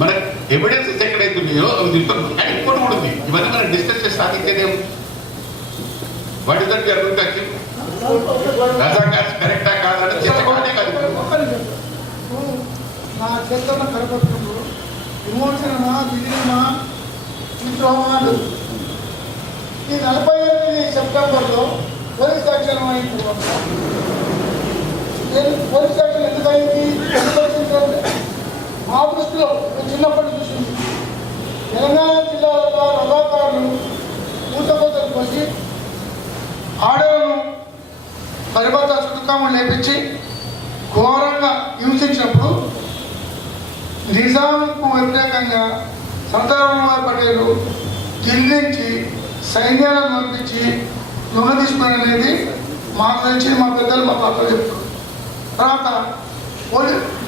మన ఎవిడెన్సెస్ ఎక్కడైతే ఉన్నాయో అవి తింటారు. కానీ ఇంకోటి కూడా ఉంది, ఇవన్నీ మనం డిస్కస్ చేసి సాధించేదేమో. What is that we are going to achieve? కరెక్టా కాదంటే చేసే కాదు. నా చేతున్న కరపత్రంలో విమోచనమా విలీనమా విద్రోహమాలు ఈ 48 సెప్టెంబర్లో పోలీస్ యాక్షన్ అయిన తర్వాత పోలీస్ యాక్షన్ ఎందుకు అయింది, ఎందుకు వచ్చిందంటే మా దృష్టిలో చిన్నప్పటి చూసింది తెలంగాణ జిల్లాలో రథాకారులు మూతపోతలు పోసి ఆడలను పరిభద్ర చుట్టుకాములు లేపించి ఘోరంగా హింసించినప్పుడు నిజాంకు వ్యతిరేకంగా సర్దార్ వల్లభాయ్ పటేల్ ఢిల్లీ నుంచి సైన్యాలను పంపించి లొంగ తీసుకుని అనేది మాకు తెలిసి మా పెద్దలు మా పాత్ర చెప్తారు. తర్వాత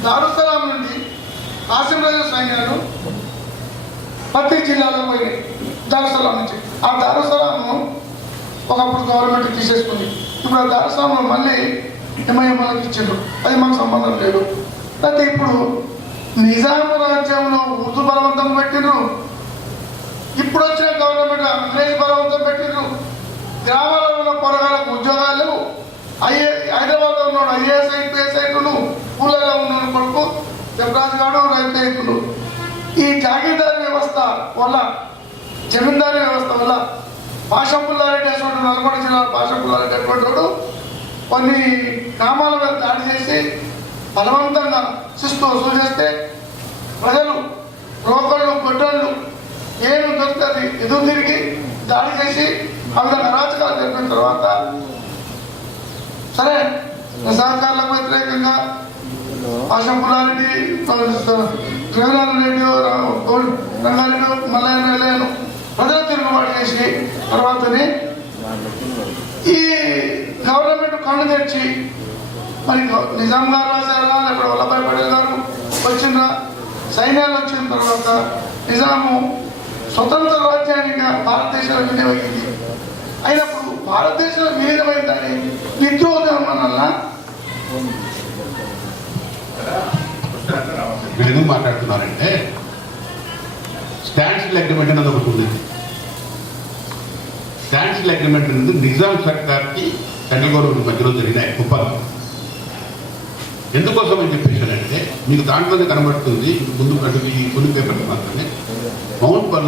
దారుసలాం నుండి కాసింరాజు సైన్యాలు ప్రతి జిల్లాలో పోయినాయి. దారుసలాం నుంచి ఆ దారుసలాము ఒకప్పుడు గవర్నమెంట్ తీసేసుకుంది. ఇప్పుడు ఆ దారుసలాంలో మళ్ళీ ఎంఐఎంలకు ఇచ్చిండ్రు, అది మాకు సంబంధం లేదు. అయితే ఇప్పుడు నిజాం రాజ్యంలో ఉర్దూ బలవంతం పెట్టిండ్రు, ఇప్పుడు వచ్చిన గవర్నమెంట్ అంగ్రేజ్ బలవంతం పెట్టిండ్రు. గ్రామాలలో ఉన్న పొరగాలకు ఉద్యోగాలు హైదరాబాద్లో ఉన్నాడు ఐఏఎస్ ఐపీఎస్ ఐకులు, ఊళ్ళలో ఉన్న కొడుకు జబరాజ్ గాడు రైతు ఐకులు. ఈ జాగీర్దారీ వ్యవస్థ వల్ల, జమీందారీ వ్యవస్థ వల్ల పాషపుల్లారెడ్డి అటువంటి నల్గొండ జిల్లా పాషపుల్లారెడ్డి అటువంటి వాడు కొన్ని గ్రామాల మీద దాడి చేసి బలవంతంగా శిస్తు వసూలు చేస్తే ప్రజలు రోకళ్ళు గొడ్డళ్ళు ఏను దొరుకుతుంది ఎదురు తిరిగి దాడి చేసి అవిధ అరాచకాలు జరిపిన తర్వాత సరే సహకారులకు వ్యతిరేకంగా పాషపుల్లారెడ్డి, రఘునాథరెడ్డి, రంగారెడ్డి, మల్లయ్య వెళ్ళాను ప్రజలు తిరుగుబాటు చేసి తర్వాతనే ఈ గవర్నమెంట్ కళ్ళు తెచ్చి మరి నిజాం గారు రాశారా లేకపోతే వల్లభాయ్ పటేల్ గారు వచ్చిన సైన్యాలు వచ్చిన తర్వాత నిజాము స్వతంత్ర రాజ్యానికి భారతదేశంలో విలీనమైంది. అయినప్పుడు భారతదేశంలో విలీనమైందని విద్రోహం వల్ల వీళ్ళు ఎందుకు మాట్లాడుతున్నారంటే స్టాండ్స్టిల్ అగ్రిమెంట్ అనేది ఒకటి ఉంది. స్టాండ్స్టిల్ అగ్రిమెంట్ అనేది నిజాం సర్కార్కి సెంట్రల్ గవర్నమెంట్ మధ్యలో జరిగిన ఒప్పందం. ఎందుకోసం అని చెప్పేసానంటే మీకు దాంట్లోనే కనబడుతుంది, ముందు ఈ కొన్ని పేపర్స్ మాత్రమే.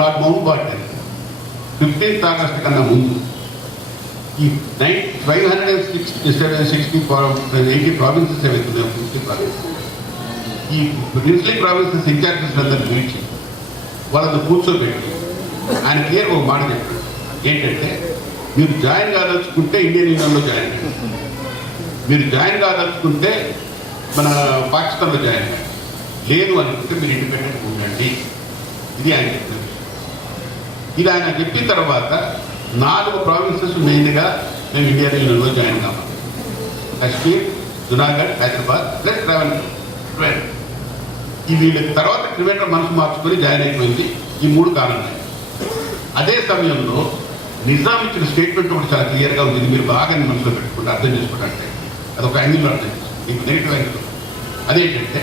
లార్డ్ మౌంట్ బాటన్ 15th ఆగస్ట్ కన్నా ముందు ఈ 560 80 ప్రావిన్సెస్ ఏవైతున్నాయో 50 ప్రావిన్సెస్ ఈ ప్రిన్స్లీ ప్రావిన్సెస్ ఇన్ఛార్జెస్ అందరినీ పిలిచి వాళ్ళని కూర్చోబెట్టి ఆయన క్లియర్ ఒక మాట చెప్పాడు. ఏంటంటే మీరు జాయిన్ కాదలుచుకుంటే ఇండియన్ యూనియన్లో జాయిన్ అయ్యారు, మీరు జాయిన్ కాదలుచుకుంటే మన పాకిస్తాన్లో జాయిన్ అయ్యారు, లేదు అనుకుంటే మీరు ఇండిపెండెంట్ ఉండండి. ఇది ఆయన చెప్పినది. ఇది ఆయన చెప్పిన తర్వాత 4 ప్రావిన్సెస్ మెయిన్గా మేము ఇండియన్ యూనియన్లో జాయిన్ కావాలి. Kashmir, Junagadh, Hyderabad plus travel. ఈ వీళ్ళ తర్వాత ట్రివేండ్రం మనసు మార్చుకొని జాయిన్ అయిపోయింది. ఈ 3 కారణాలు. అదే సమయంలో నిజాం ఇచ్చిన స్టేట్మెంట్ ఒకటి చాలా క్లియర్గా ఉంది. మీరు బాగా మనసులో పెట్టుకుంటే అర్థం చేసుకుంటే అదొక యాంగిల్లో అర్థం చేసుకోండి, మీకు నెగిటివ్ యాంగిల్. అదేంటంటే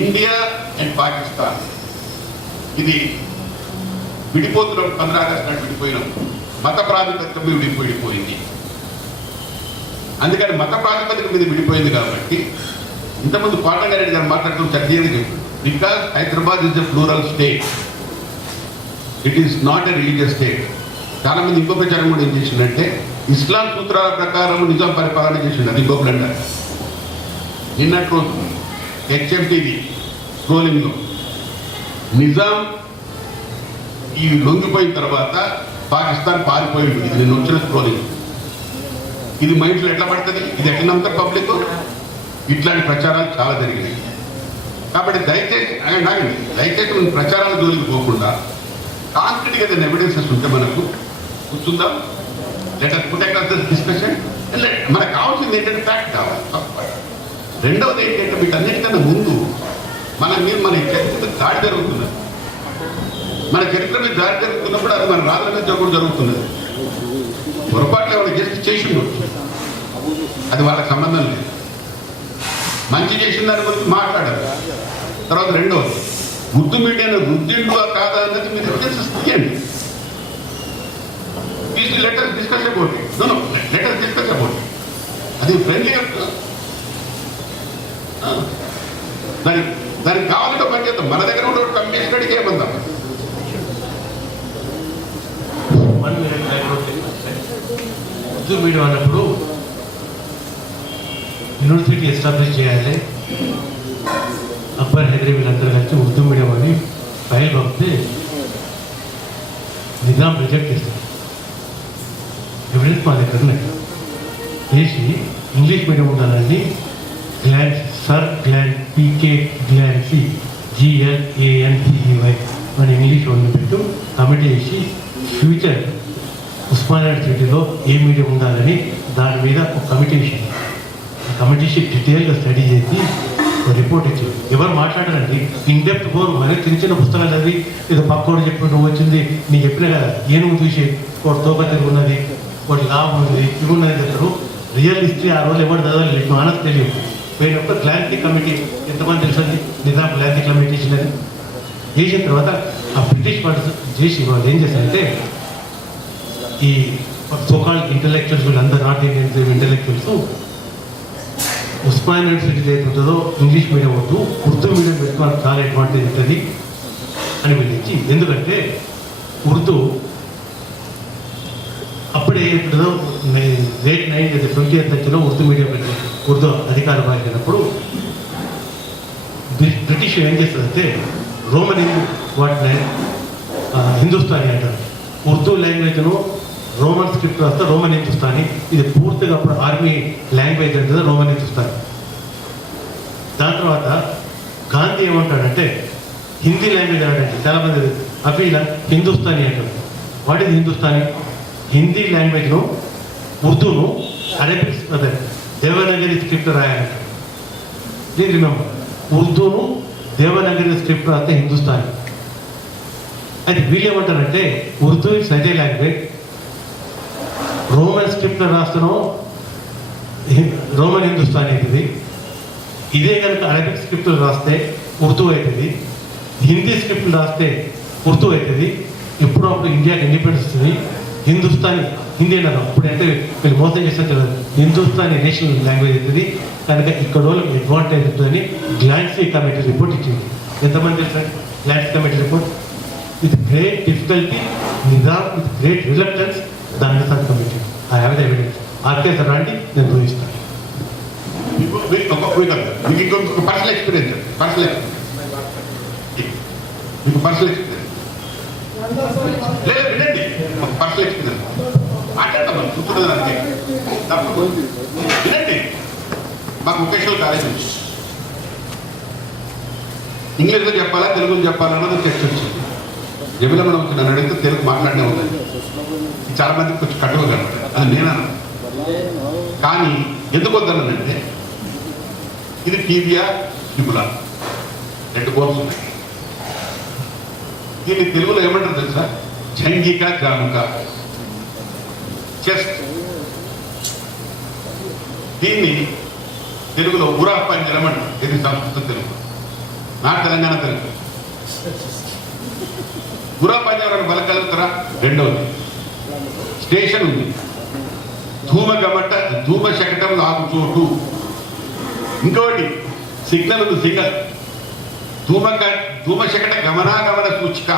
ఇండియా అండ్ పాకిస్తాన్ ఇది విడిపోతున్న 15 ఆగస్టు నాడు విడిపోయినాం, మత ప్రాతిపదిక మీద విడిపోయింది. అందుకని మత ప్రాతిపదిక మీద విడిపోయింది కాబట్టి ఇంతకుముందు కోటంగారెడ్డి గారు మాట్లాడుతూ చర్చగా చెప్పారు, because Hyderabad is a plural state, it is not a religious state. చాలా మంది ఇంకో ప్రచారం కూడా ఏం చేసిందంటే ఇస్లాం సూత్రాల ప్రకారం నిజాం పరిపాలన చేసిండు, అది ఇంకో బ్లండర్. నిన్నటి రోజు హెచ్ఎంటీవీ స్క్రోలింగ్లో నిజాం ఈ లొంగిపోయిన తర్వాత పాకిస్తాన్ పారిపోయింది, ఇది నేను వచ్చిన స్క్రోలింగ్. ఇది మైండ్లో ఎట్లా పడుతుంది, ఇది ఎట్లా నమ్ముతారు పబ్లిక్? ఇట్లాంటి ప్రచారాలు చాలా జరిగినాయి. కాబట్టి దయచేసి దయచేసి ప్రచారాల జోలికి పోకుండా కాన్క్రీట్గా ఏదైనా ఎవిడెన్సెస్ ఉంటే మనకు కూర్చుందాం, letter put across this discussion. మనకు కావాల్సింది ఏంటంటే ఫ్యాక్ట్ కావాలి. రెండవది ఏంటంటే వీటన్నిటికన్నా ముందు మన చరిత్ర దాడి జరుగుతున్నది. మన చరిత్ర మీద దాడి జరుగుతున్నప్పుడు అది మన రాజుల మీద కూడా జరుగుతున్నది. పొరపాట్లు వాళ్ళు జస్ట్ చేసి ఉండొచ్చు, అది వాళ్ళకి సంబంధం లేదు. మంచి చేసిన దాని గురించి మాట్లాడారు. తర్వాత రెండవది ఉర్దూ మీడియాను రుద్దిండుగా కాదా అన్నది మీరు ఎవిడెన్సెస్ తీయండి. Later discuss about it. No later discuss about it. అది ఫ్రెండ్లీ దానికి కావాలంటే పని చేద్దాం. మన దగ్గర ఉన్న కమ్యూనికేషన్ ఏమందాం. ఉర్దూ మీడియం అన్నప్పుడు యూనివర్సిటీ ఎస్టాబ్లిష్ చేయాలి. అక్బర్ హైదరీ వీళ్ళందరూ కలిసి ఉర్దూ మీడియం అని ఫైల్ పంపితే నిజాం రిజెక్ట్ చేస్తారు. ఎవిడెన్స్ మా దగ్గర ఉన్నాయి. చేసి ఇంగ్లీష్ మీడియం ఉండాలని గ్లాన్స్ సర్ గ్లాండ్ పీకే గ్లాన్సీ GLANCEY మన ఇంగ్లీష్ వాళ్ళు పెట్టు కమిటీ చేసి ఫ్యూచర్ ఉస్మానియా యూనివర్సిటీలో ఏ మీడియం ఉండాలని దాని మీద ఒక కమిటీ వేసింది. ఆ కమిటీ డీటెయిల్గా స్టడీ చేసి రిపోర్ట్ ఇచ్చారు. ఎవరు మాట్లాడారండి ఇన్డెప్త్ పోరు. మరి చిన్న చిన్న పుస్తకాలు చదివి ఏదో పక్కోడు చెప్పి నువ్వు వచ్చింది నీకు చెప్పినా కదా ఏనుగు చూసి ఒకటి తోక తిరిగి ఉన్నది, ఒకటి లాభం ఉంది, ఇవి ఉన్నది చెప్తారు. రియల్ హిస్టరీ ఆ రోజు ఎవరు చదవాలి మీకు ఆనస్ తెలియదు. నేను ఒక గ్లాన్సీ కమిటీ ఎంతమంది తెలుసండి నిజాం గ్లాన్సీ కమిటీ చేసినది. చేసిన తర్వాత ఆ బ్రిటిష్ వాళ్ళు చేసి వాళ్ళు ఏం చేశారంటే ఈ సోకాల్ ఇంటలెక్చువల్స్ వీళ్ళందరూ north Indians intellectuals Osmania university ఏతుంటుందో ఇంగ్లీష్ మీడియం వద్దు ఉర్దూ మీడియం పెట్టుకోవడానికి చాలా అడ్వాంటేజ్ ఉంటుంది అని వీళ్ళించి. ఎందుకంటే ఉర్దూ అప్పుడే ఉంటుందో లేట్ 20th centuryలో ఉర్దూ మీడియం పెట్టి ఉర్దూ అధికార భాష అయినప్పుడు బ్రిటిష్ ఏం చేస్తుందంటే రోమన్ వాటిని హిందుస్థానీ అంటారు. ఉర్దూ లాంగ్వేజ్ను రోమన్ స్క్రిప్ట్ రాస్తే రోమన్ హిందుస్థానీ. ఇది పూర్తిగా అప్పుడు ఆర్మీ లాంగ్వేజ్ అంటే రోమన్ హిందుస్థానీ. దాని తర్వాత గాంధీ ఏమంటాడంటే హిందీ లాంగ్వేజ్ ఆడండి. చాలామంది అవి హిందుస్థానీ అంటారు. What is Hindustani? హిందీ లాంగ్వేజ్ను ఉర్దూను అరబిక్ అదే దేవనగరి స్క్రిప్ట్ రాయాలంటారు. ప్లీజ్ రిమెంబర్, ఉర్దూను దేవనగరి స్క్రిప్ట్ రాస్తే హిందుస్థానీ. అది వీళ్ళు ఏమంటారంటే ఉర్దూ ఇట్స్ అదే లాంగ్వేజ్, రోమన్ స్క్రిప్ట్ రాస్తానో రోమన్ హిందుస్థానీ అవుతుంది. ఇదే కనుక అరబిక్ స్క్రిప్ట్లు రాస్తే ఉర్దూ అవుతుంది, హిందీ స్క్రిప్ట్లు రాస్తే ఉర్దూ అవుతుంది. ఎప్పుడప్పుడు ఇండియాకి ఇండిపెండెన్స్ వస్తుంది. హిందుస్థానీ హిందీ అన్నారు అప్పుడు అంటే వీళ్ళు మోసం చేస్తే హిందుస్థానీ నేషనల్ లాంగ్వేజ్ అవుతుంది కనుక ఇక్కడ వాళ్ళకి అడ్వాంటేజ్ ఉంటుందని గ్లాన్సీ కమిటీ రిపోర్ట్ ఇచ్చింది. ఎంతమంది తెలుసా Glancy committee report? With great difficulty Nizam with great reluctance దాని committee. I have the evidence. ఆర్కేసారి రండి నేను చూపిస్తాను. మీకు ఇంకొక పర్సనల్ ఎక్స్పీరియన్స్ మీకు పర్సనల్ ఎక్స్పీరియన్స్ లేదు వినండి. ఒక పర్సనల్ ఎక్స్పీరియన్స్ మాట్లాడతాం చూస్తున్నది అంతే తప్ప వినండి. మాకు వొకేషనల్ కాలేజ్ ఉంది. ఇంగ్లీష్లో చెప్పాలా తెలుగులో చెప్పాలా అన్నది చర్చ వచ్చింది. జమిలమ్మని వచ్చి నన్ను అడిగితే తెలుగు మాట్లాడినే ఉందండి. చాలా మందికి కొంచెం కట్టుగా కనపడదు. అది నేనన్నా. కానీ ఎందుకు వద్దన్నానంటే ఇది టీబియా ట్రిపులా 2 కోర్సులు ఉన్నాయి. దీన్ని తెలుగులో ఏమంటారు తెలుసా? జంగిక జాముక చెస్ట్. దీన్ని తెలుగులో ఊరా పంజరం అంటారు. ఇది సంస్కృత తెలుగు, నా తెలంగాణ తెలుగు. ఊరా పంజరం బలకలుగుతారా? రెండవది స్టేషన్ ఉంది. ధూమ శకటం ఆగు చోటు. ఇంకోటి సిగ్నల్ ఉంది. సిగ్నల్ ధూమ శకట గమనాగమన సూచిక.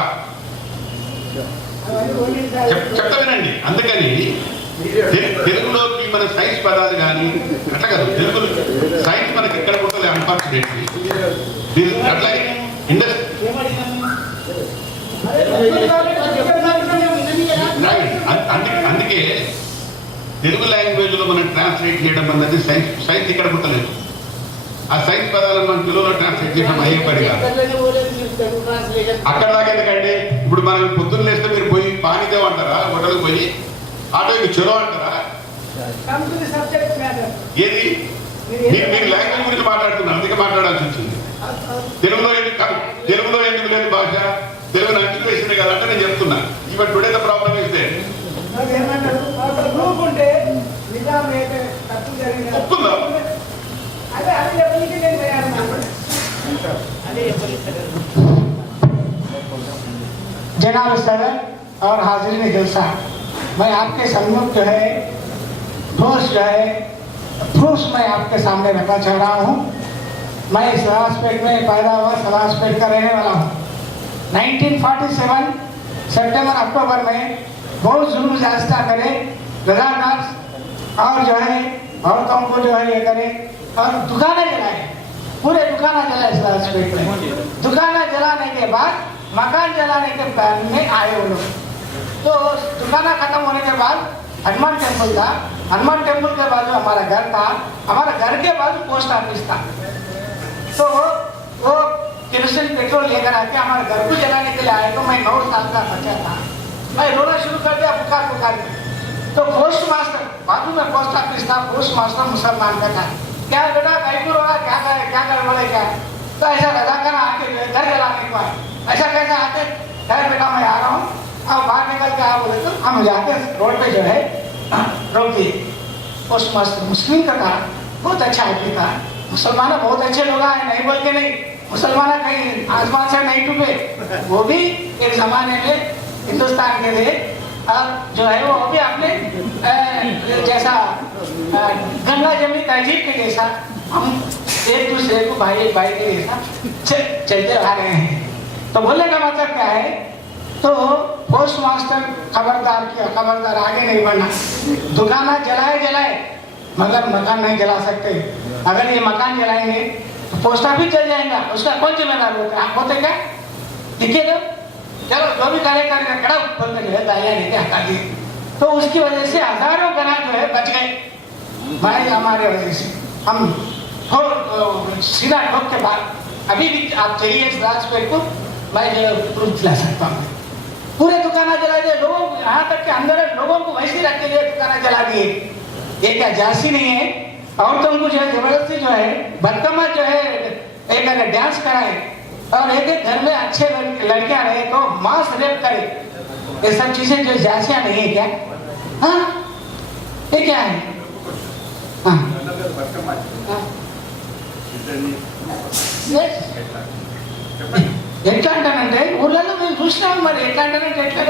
చెప్తా వినండి. అందుకని తెలుగులోకి మన సైన్స్ పదాలు కానీ అట్లా కాదు. తెలుగులో సైన్స్ మనకి ఎక్కడ పుట్టలే అన్ఫార్చునేట్లీ. అట్లాగే అందుకే తెలుగు లాంగ్వేజ్ లో మనం ట్రాన్స్లేట్ చేయడం అన్నది సైన్స్ ఇక్కడ పుట్టలేదు. ఆ సైన్స్ పదాలను మనం తెలుగులో ట్రాన్స్లేట్ చేయడం అయ్యే పని కాదు. అక్కడ దాకా ఎందుకంటే ఇప్పుడు మనం పొద్దున్న లేస్తే మీరు పోయి పానీదేవ్ అంటారా? హోటల్కి పోయి ఆటోకి చెరో అంటారా? ఏది మీరు లాంగ్వేజ్ గురించి మాట్లాడుతున్నారు, అందుకే మాట్లాడాల్సి వచ్చింది. తెలుగులో ఎందుకు లేదు భాష? తెలుగు నచ్చి వేసింది కదా అంటే నేను చెప్తున్నా. Even today the problem is there. ఒప్పుకుందా? जनाब सदर और हाजिरीन जलसा, मैं आपके सम्मुख जो है प्रूफ मैं आपके सामने रखना चाह रहा हूँ। मैं सलासपेट में पैदा हुआ, सलासपेट का रहने वाला हूँ। 1947 सितंबर अक्टूबर में बहुत जुल्म जास्ता करे रजाकार और जो है औरतों को जो है ये करे और दुकानें जलाए, पूरे दुकाना जलाए सलासपेट में। दुकाना जलाने के बाद मकान जलाने के प्लान में आए वो लोग। तो दुकाना खत्म होने के बाद हनुमान टेम्पल था, हनुमान टेम्पल के बाजू हमारा घर था, हमारा घर के बाजू पोस्ट ऑफिस था। तो वो केरोसिन पेट्रोल लेकर आके हमारे घर को जलाने के लिए आए। तो मैं 9 साल का बच्चा था, मैं रोना शुरू कर दिया पुकार के। तो पोस्ट मास्टर, बाजू में पोस्ट ऑफिस था, पोस्ट मास्टर मुसलमान का था। क्या बेटा कहीं को रोना, क्या गड़बड़े क्या? तो ऐसा लगा कर आके घर जलाने को आए। ऐसा कैसे आते? खैर बेटा मैं आ रहा हूँ, अब बाहर निकल के आ बोले तो हम जाके रोड पे जो है रोक दिए। पोस्ट मास्टर मुस्लिम का था, बहुत अच्छा आदमी था। मुसलमान बहुत अच्छे लोग आए, नहीं बोल के नहीं, मुसलमान कहीं आसमान से नहीं टूटे। वो भी एक जमाने में हिंदुस्तान के थे और जो है वो अभी अपने जैसा गंगा जमनी तहजीब के जैसा हम एक दूसरे को भाई के जैसा चलते आ रहे हैं। तो बोलने का मतलब क्या है? तो पोस्ट मास्टर खबरदार किया, खबरदार आगे नहीं बढ़ना। दुकाना जलाए मगर मकान नहीं जला सकते। अगर ये मकान जलाएंगे तो पोस्ट ऑफिस जल जाएगा, उसका कौन जिम्मेदार होता है? आप होते क्या? दिखे तो चलो जो भी कार्यकारी खड़ा बोलते जो है तालियां लेके हटा दिए। तो उसकी वजह से हजारों ग्राहक जो है बच गए। भाई हमारे वजह से हम सीधा ठोक के बाद अभी भी आप चलिए राजपेट को, मैं जो प्रूफ दिला सकता हूँ। पूरे दुकाना जला दिए, लोगों यहाँ तक के अंदर लोगों को वैसे रख के लिए दुकाना जला दिए। ये क्या जासी नहीं है? औरतों को जो है जबरदस्ती जो है बदतमा जो है एक अगर डांस कराए और एक घर में अच्छे लड़कियां रहे तो मांस रेप करे, ये सब चीजें जो जासियां नहीं है क्या? हाँ ये क्या है? हाँ ఎట్లా అంటానంటే ఊళ్ళలో మేము చూసినాం, మరి ఎట్లా అంటానంటే ఎట్లా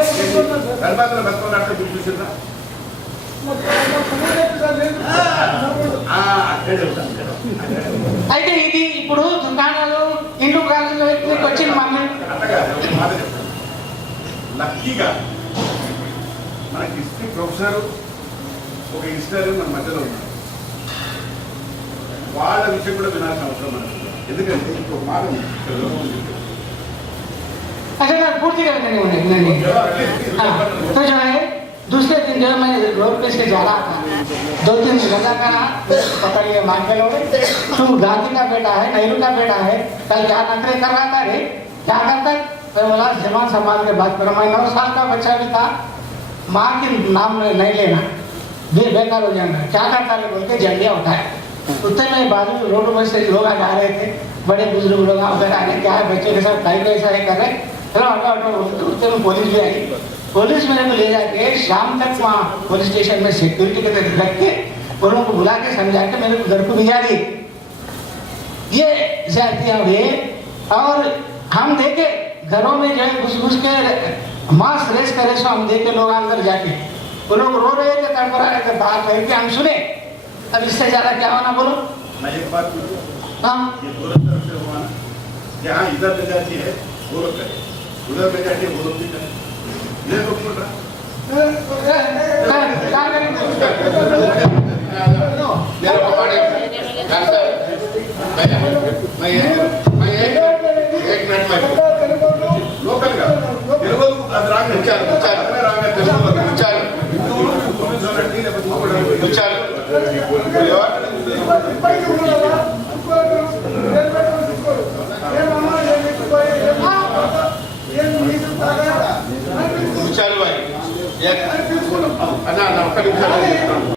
అయితే ఇది ఇప్పుడు దుకాణాలు ఇండ్లు కాలేజీకి వచ్చింది మమ్మీ లక్కీగా మనకి హిస్టరీ ప్రొఫెసర్ ఒక హిస్టరీ మన మధ్యలో ఉన్నారు. వాళ్ళ విషయం కూడా వినాల్సిన అవసరం మనకు. ఎందుకంటే ఇంకొక మాట अच्छा मैं पूर्ति करने नहीं। तो जो है दूसरे दिन जो है मैं रोड पे से जा रहा था, 2-3 गंदा करा पकड़िए मार के लोग, तू गांधी का बेटा है, नेहरू का बेटा है, कल क्या नखरे कर रहा था रे, क्या करता? मैं बोला जवान समाज के बात करो। मैं 9 साल का बच्चा भी था, माँ के नाम नहीं लेना, बेकार हो जाएगा। क्या करता है बोल के जंडिया उठाया। उतने में बाजू रोड पर से लोग आ जा रहे थे, बड़े बुजुर्ग लोग उधर आने, क्या है बच्चे के साथ कहीं कैसा है कर रहे, चलो उतने में पुलिस भी आई। पुलिस मेरे को ले जाके शाम तक वहाँ पुलिस स्टेशन में सिक्योरिटी के तहत रख के उन लोगों को बुला के समझा के मेरे को घर को भिजा दी। ये ज्यादतियाँ हुए और हम देखे घरों में जो है घुस के मांस रेस करे, सो हम देखे लोग अंदर जाके वो लोग रो रहे थे, तड़पड़ा रहे थे, बात है कि हम सुने। अब इससे ज्यादा क्या होना बोलो? मैं एक बात हाँ ये दोनों तरफ से हुआ ना, जहाँ इधर ले जाती है वो लोग करे, उधर ले जाती है वो लोग भी करे, ये लोग बोल रहा क्या करेंगे? मेरे को पड़े मैं एक मिनट में లోకల్ గా తెలుగు అది రాంగ్ రాంగ్ विचार भाई एक ना